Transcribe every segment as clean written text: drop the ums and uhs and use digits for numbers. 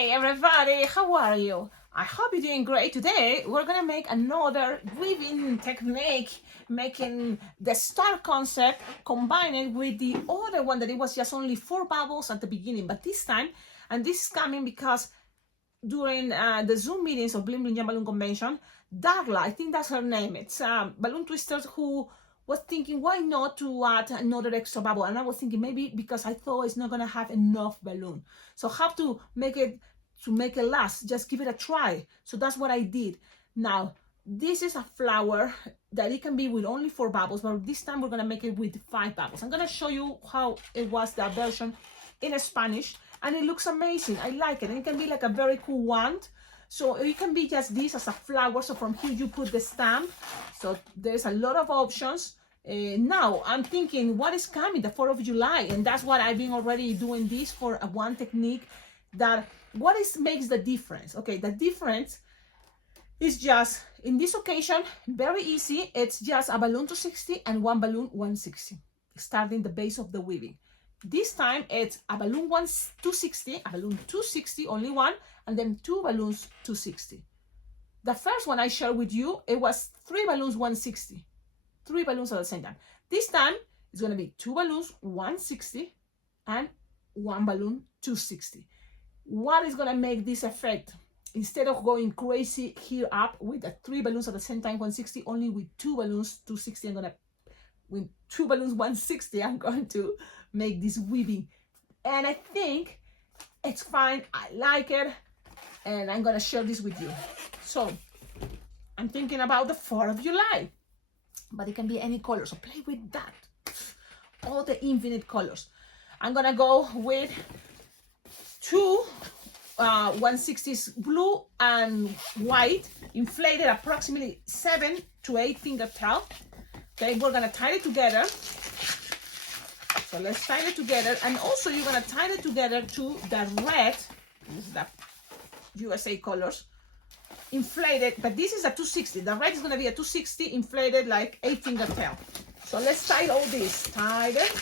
Hey everybody, how are you? I hope you're doing great. Today we're gonna make another weaving technique, making the star concept, combine it with the other one that it was just only 4 bubbles at the beginning, but this time, and this is coming because during the Zoom meetings of Bling Bling Jam Balloon Convention, Darla, I think that's her name, it's balloon twisters, who was thinking why not to add another extra bubble, and I was thinking maybe because I thought it's not gonna have enough balloon, so how to make it last, just give it a try. So that's what I did. Now this is a flower that it can be with only 4 bubbles, but this time we're gonna make it with 5 bubbles. I'm gonna show you how it was, the version in Spanish, and it looks amazing. I like it, and it can be like a very cool wand. So it can be just this as a flower. So from here you put the stamp. So there's a lot of options. Now I'm thinking what is coming, the 4th of July, and that's what I've been already doing this for one technique. That what makes the difference? Okay, the difference is just in this occasion very easy. It's just a balloon 260 and one balloon 160, starting the base of the weaving. This time it's a balloon 260, a balloon 260, only one, and then 2 balloons 260. The first one I shared with you, it was 3 balloons 160, 3 balloons at the same time. This time it's going to be 2 balloons 160 and 1 balloon 260. What is going to make this effect? Instead of going crazy here up with the 3 balloons at the same time 160, only with 2 balloons 260, with 2 balloons 160, I'm going to make this weaving, and I think it's fine. I like it, and I'm gonna share this with you. So I'm thinking about the 4th of July, but it can be any color, so play with that, all the infinite colors. I'm gonna go with 2 160s blue and white, inflated approximately 7 to 8 fingertail. Okay, we're gonna tie it together. So let's tie it together, and also you're gonna tie it together to the red, this is the USA colors, inflated, but this is a 260. The red is gonna be a 260 inflated like 8 fingertail. So let's tie all this, tie it,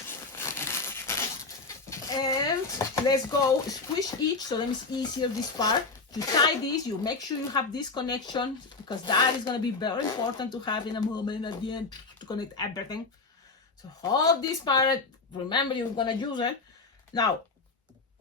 and let's go squish each. So that is easier, this part. You tie this, you make sure you have this connection, because that is gonna be very important to have in a moment at the end to connect everything. So hold this part, remember you're gonna use it. Now,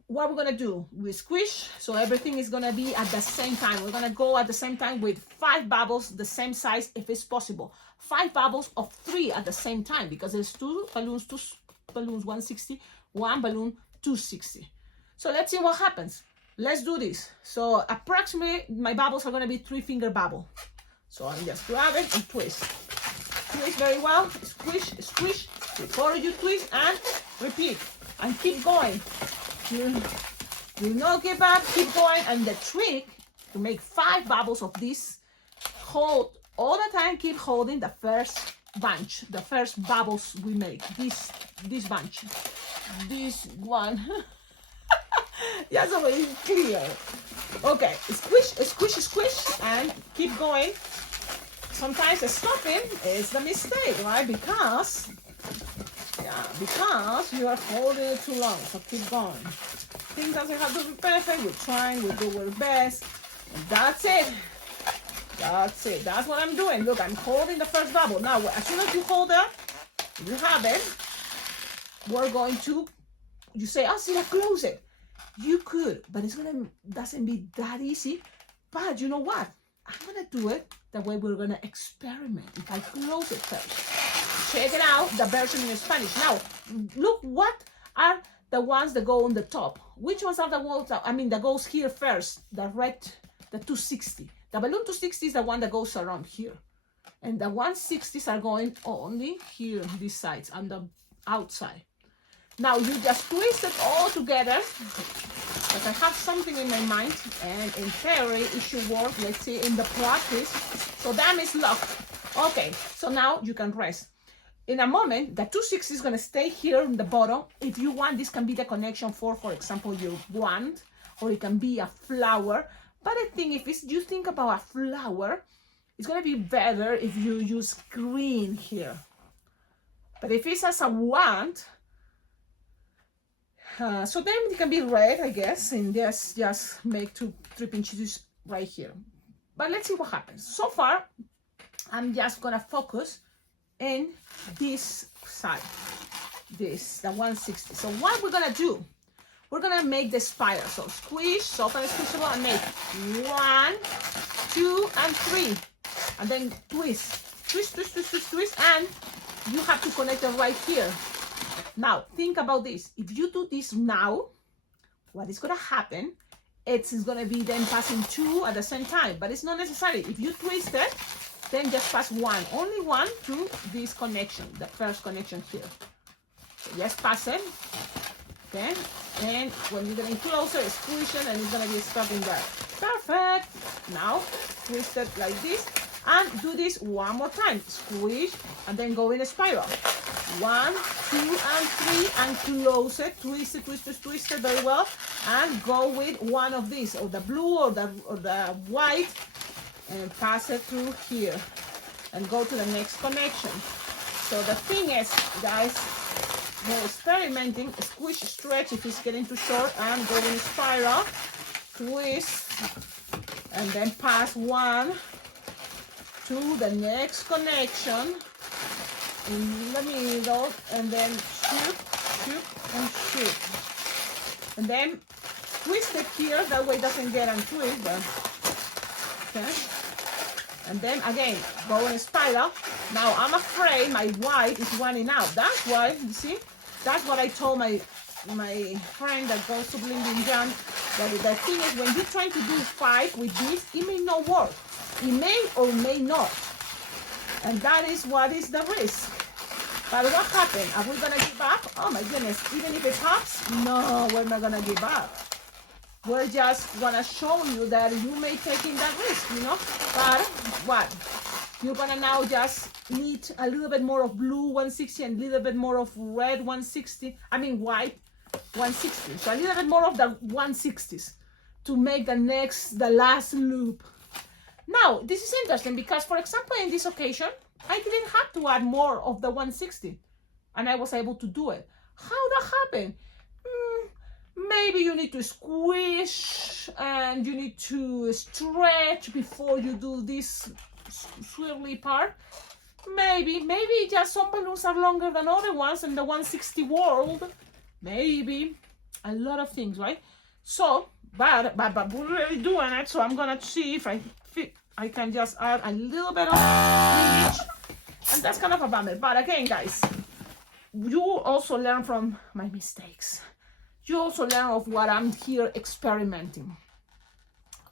what we're gonna do, we squish, so everything is gonna be at the same time. We're gonna go at the same time with 5 bubbles, the same size if it's possible. 5 bubbles of 3 at the same time, because there's 2 balloons 160, 1 balloon 260. So let's see what happens. Let's do this. So approximately my bubbles are gonna be 3 finger bubble. So I'm just grab it and twist. Twist very well, squish, squish, before you twist, and repeat, and keep going. Do not give up, keep going. And the trick to make 5 bubbles of this, hold all the time, keep holding the first bunch, the first bubbles we make, this bunch, this one. Yeah, so it's clear. Okay, squish, squish, squish, and keep going. Sometimes stopping is the mistake, right? Because you are holding it too long. So keep going. Things doesn't have to be perfect. We're trying, we do our best. And that's it. That's it. That's what I'm doing. Look, I'm holding the first bubble. Now, as soon as you hold it, you have it. We're going to, you say, oh, see, I close it. You could, but doesn't be that easy. But you know what? I'm gonna do it the way we're gonna experiment. If I close it first, check it out, the version in Spanish. Now, look, what are the ones that go on the top? Which ones are the ones that goes here first? The red, the 260. The balloon 260 is the one that goes around here, and the 160s are going only here, these sides, on the outside. Now you just twist it all together, because I have something in my mind, and in theory it should work. Let's see in the practice. So that is locked. Okay, so now you can rest. In a moment, the 260 is gonna stay here in the bottom. If you want, this can be the connection for example, your wand, or it can be a flower. But I think if you think about a flower, it's gonna be better if you use green here. But if it's as a wand, So then it can be red, I guess, and just make 3 pinches right here. But let's see what happens. So far, I'm just gonna focus in this side, the 160. So what we're gonna do, we're gonna make the spiral. So squish, soften, squishable, and make 1, 2, and 3, and then twist, twist, twist, twist, twist, twist, and you have to connect it right here. Now think about this. If you do this now, what is gonna happen? It's gonna be then passing 2 at the same time, but it's not necessary. If you twist it, then just pass 1, only 1 to this connection, the first connection here. So just pass it, okay? And when you're getting closer, squish it, and it's gonna be stopping there. Perfect. Now twist it like this, and do this one more time. Squish, and then go in a spiral. 1, 2, and 3, and close it. Twist it, twist it, twist it very well, and go with one of these, or the blue, or the white, and pass it through here, and go to the next connection. So the thing is, guys, we're experimenting. Squish, stretch if it's getting too short, and go in a spiral. Twist, and then pass 1 to the next connection in the middle, and then shoot, shoot, and shoot, and then twist it here, that way it doesn't get untwisted, but okay. And then again, go in a spiral. Now I'm afraid my white is running out. That's why, you see, that's what I told my friend that goes to Blending John, that the thing is, when you're trying to do 5 with this, it may not work. It may or may not. And that is what is the risk. But what happened? Are we gonna give up? Oh my goodness, even if it pops? No, we're not gonna give up. We're just gonna show you that you may take in that risk, you know? But what? You're gonna now just need a little bit more of blue 160 and a little bit more of red 160. I mean white 160. So a little bit more of the 160s to make the last loop. Now, this is interesting because, for example, in this occasion, I didn't have to add more of the 160, and I was able to do it. How that happened? Maybe you need to squish and you need to stretch before you do this swirly part. Maybe just some balloons are longer than other ones in the 160 world. Maybe a lot of things, right? So, but we're really doing it. So I'm gonna see if I can just add a little bit of each, and that's kind of a bummer. But again, guys, you also learn from my mistakes. You also learn of what I'm here experimenting.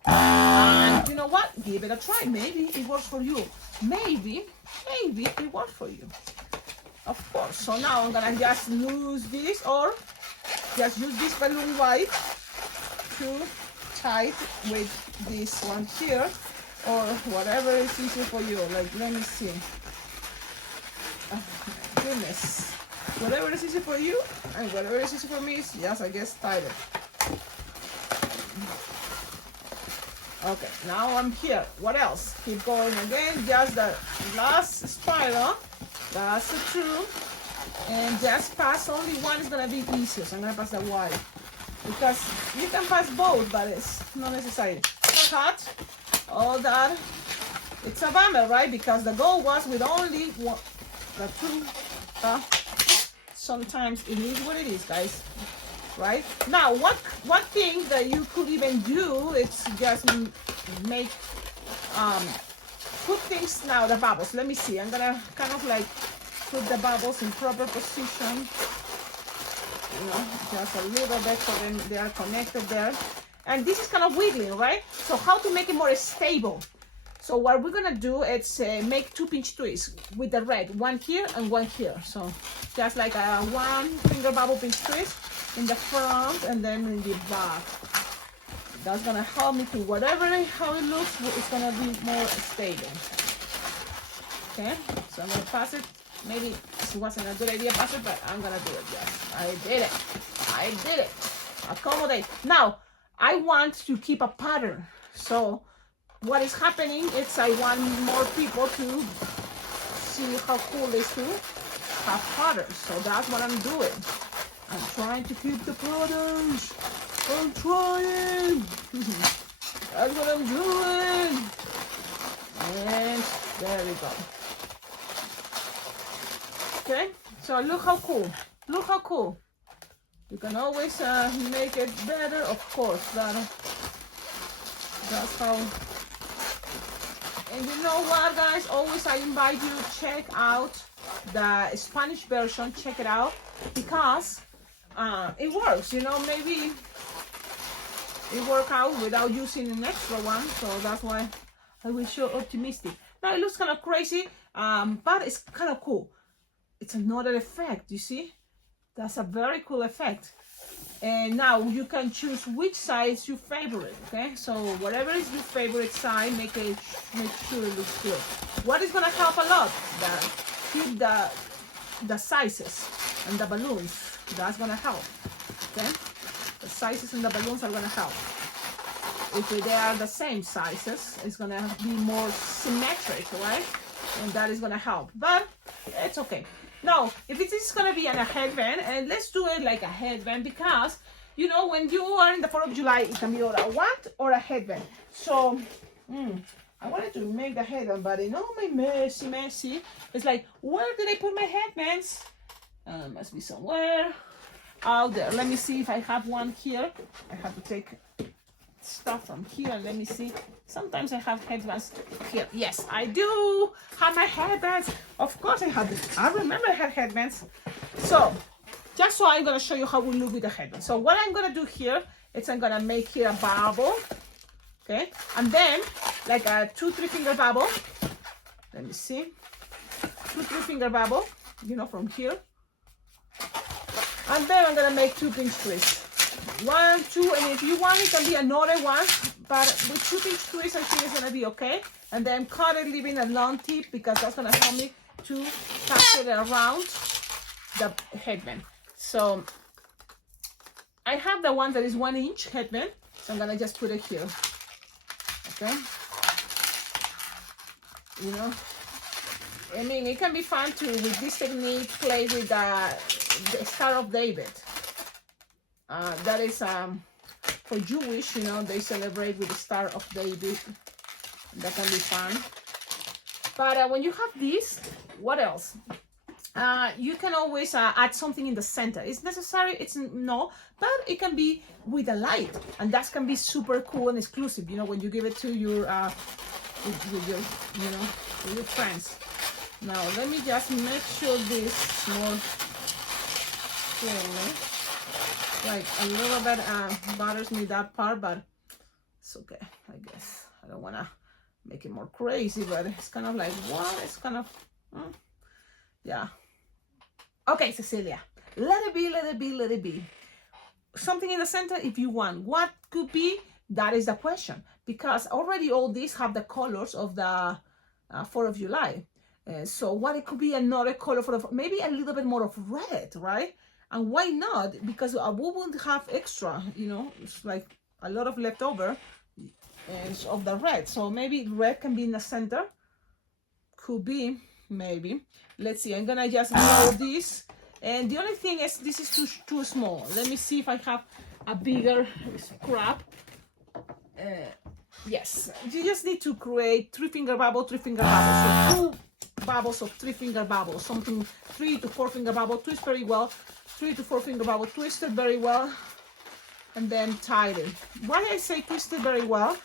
And you know what? Give it a try. Maybe it works for you. Maybe it works for you. Of course. So now I'm gonna just lose this, or just use this balloon white to tie it with this one here, or whatever is easy for you. Like, let me see. Oh my goodness. Whatever is easy for you, and whatever is easy for me is just, I guess, tie it. Okay, now I'm here. What else? Keep going again. Just the last spiral. That's the two. And just pass only one is gonna be easier. So I'm gonna pass the white, because you can pass both, but it's not necessary. Cut all that. It's a bummer, right? Because the goal was with only one, the two. Sometimes it is what it is, guys. Right? Now, what thing that you could even do, it's just make put things now, the bubbles. Let me see. I'm gonna kind of like put the bubbles in proper position. You know, just a little bit so then they are connected there. And this is kind of wiggling, right? So how to make it more stable? So what we're gonna do is make 2 pinch twists with the red, one here and one here. So just like a 1 finger bubble pinch twist in the front and then in the back. That's gonna help me to whatever how it looks, it's gonna be more stable. Okay, so I'm gonna pass it. Maybe it wasn't a good idea to pass it, but I'm gonna do it. Yes, I did it. Accommodate. Now I want to keep a pattern. So what is happening is I want more people to see how cool it is to have patterns. So that's what I'm doing. I'm trying to keep the patterns. I'm trying. That's what I'm doing. And there we go. Okay, so look how cool. Look how cool. You can always make it better, of course. That's how. And you know what, guys? Always I invite you to check out the Spanish version. Check it out because it works. You know, maybe it worked out without using an extra one. So that's why I was so optimistic. Now it looks kind of crazy, but it's kind of cool. It's another effect. You see? That's a very cool effect. And now you can choose which side is your favorite, okay? So whatever is your favorite side, make sure it looks good. What is gonna help a lot? Keep the sizes and the balloons. That's gonna help, okay? The sizes and the balloons are gonna help. If they are the same sizes, it's gonna be more symmetric, right? And that is gonna help, but it's okay. Now, if it is gonna be in a headband, and let's do it like a headband because, you know, when you are in the 4th of July, it can be either a what or a headband. So, I wanted to make the headband, but in all my messy, it's like, where did I put my headbands? Must be somewhere out there. Let me see if I have one here. I have to take stuff from here and let me see. Sometimes I have headbands here. Yes, I do have my headbands. Of course I have this. I remember I had headbands. So just so I'm gonna show you how we look with the headband. So what I'm gonna do here is I'm gonna make here a bubble, okay, and then like a 2-3 finger bubble. Let me see, 2-3 finger bubble, you know, from here, and then I'm gonna make 2 pinch twists. 1, 2, and if you want, it can be another one, but with 2 pinch twists, I think it's gonna be okay. And then cut it, leaving a long tip because that's gonna help me to pass it around the headband. So I have the one that is 1 inch headband, so I'm gonna just put it here. Okay, you know, I mean, it can be fun to, with this technique, play with the Star of David. That is for Jewish, you know, they celebrate with the Star of David. That can be fun. But when you have this, what else? You can always add something in the center. It's necessary, it's no, but it can be with a light, and that can be super cool and exclusive. You know, when you give it to your, with your, you know, with your friends. Now let me just make sure this more clearly. Like a little bit bothers me that part, but it's okay, I guess. I don't want to make it more crazy, but it's kind of like, what? It's kind of, yeah. Okay, Cecilia, let it be, let it be, let it be. Something in the center if you want. What could be? That is the question. Because already all these have the colors of the 4th of July. So what it could be another color for the, maybe a little bit more of red, right? And why not? Because we wouldn't have extra, you know, it's like a lot of leftover of the red. So maybe red can be in the center. Could be, maybe. Let's see, I'm gonna just blow this. And the only thing is, this is too small. Let me see if I have a bigger scrap. Yes, you just need to create 3 finger bubble, 3 finger bubble. So 2 bubbles of 3 finger bubble, something 3 to 4 finger bubble, twist very well, 3 to 4 finger bubble, twisted very well, and then tied it. Why I say twisted very well?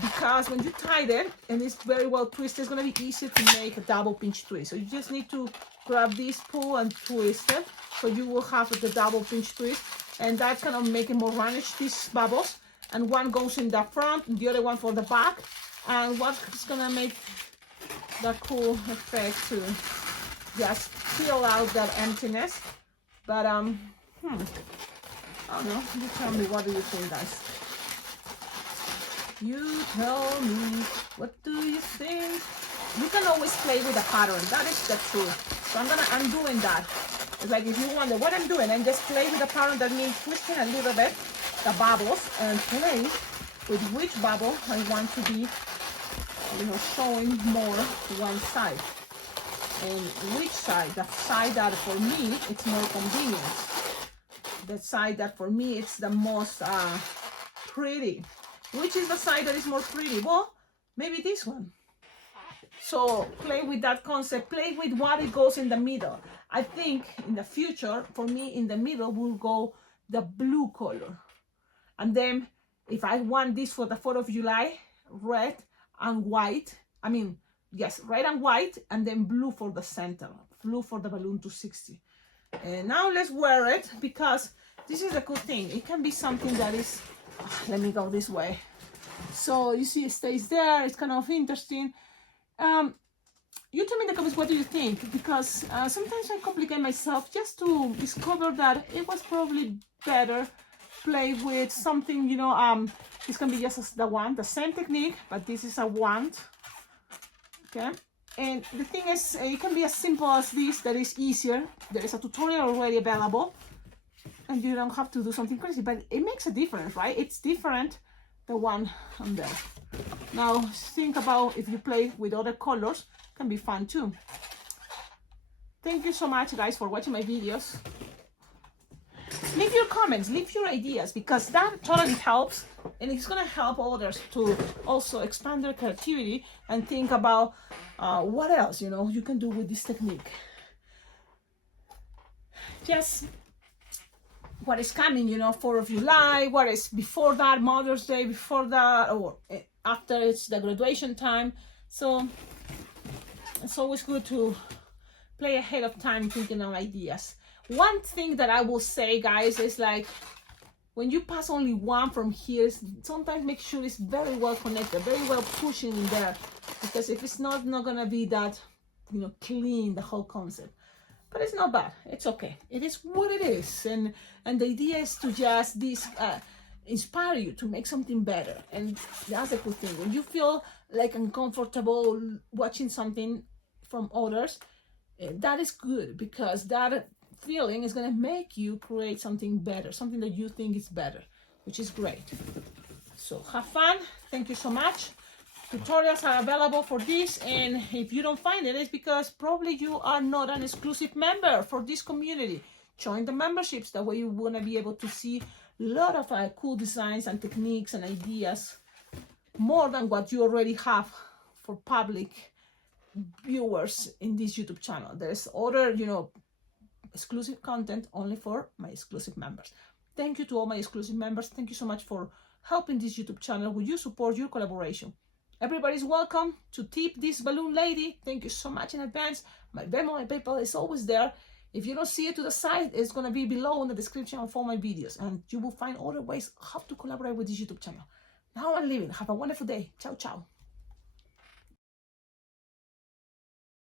Because when you tie it and it's very well twisted, it's going to be easier to make a double pinch twist. So you just need to grab this, pull and twist it, so you will have the double pinch twist, and that's going to make it more roundish, these bubbles. And one goes in the front, and the other one for the back. And what's going to make that cool effect to just fill out that emptiness. But I don't know, you tell me, what do you think, guys? You tell me, what do you think? You can always play with the pattern, that is the truth. So I'm doing that. It's like, if you wonder what I'm doing, I'm just play with the pattern. That means twisting a little bit the bubbles and play with which bubble I want to be, you know, showing more one side. And which side, the side that for me it's more convenient. the side that for me it's the most pretty. Which is the side that is more pretty? Well, maybe this one. So play with that concept, play with what it goes in the middle. I think in the future, for me, in the middle will go the blue color. And then if I want this for the 4th of July, red and white, I mean, yes, red and white, and then blue for the center, blue for the balloon 260. And now let's wear it, because this is a good thing. It can be something that is, let me go this way. So you see it stays there, it's kind of interesting. You tell me in the comments, what do you think? Because sometimes I complicate myself just to discover that it was probably better play with something, you know, this can be just the wand, the same technique, but this is a wand, okay? And the thing is, it can be as simple as this, that is easier. There is a tutorial already available, and you don't have to do something crazy, but it makes a difference, right? It's different, the one on there. Now, think about if you play with other colors, can be fun too. Thank you so much, guys, for watching my videos. Leave your comments, leave your ideas, because that totally helps, and it's gonna help others to also expand their creativity and think about what else, you know, you can do with this technique. Just what is coming, you know, 4th of July, what is before that, Mother's Day, before that, or after it's the graduation time. So it's always good to play ahead of time, thinking of ideas. One thing that I will say, guys, is like, when you pass only one from here, sometimes make sure it's very well connected, very well pushing in there, because if it's not gonna be that, you know, clean, the whole concept. But it's not bad, it's okay, it is what it is. And the idea is to just inspire you to make something better, and that's a good thing. When you feel like uncomfortable watching something from others, that is good, because that feeling is going to make you create something better, something that you think is better, which is great. So have fun. Thank you so much. Tutorials are available for this, and if you don't find it, it's because probably you are not an exclusive member for this community. Join the memberships, that way you want to be able to see a lot of cool designs and techniques and ideas, more than what you already have for public viewers in this YouTube channel. There's other, you know, exclusive content only for my exclusive members. Thank you to all my exclusive members. Thank you so much for helping this YouTube channel with your support, your collaboration. Everybody's welcome to tip this balloon lady. Thank you so much in advance. My Venmo, my PayPal is always there. If you don't see it to the side, it's going to be below in the description of all my videos, and you will find other ways how to collaborate with this YouTube channel. Now I'm leaving. Have a wonderful day. Ciao, ciao.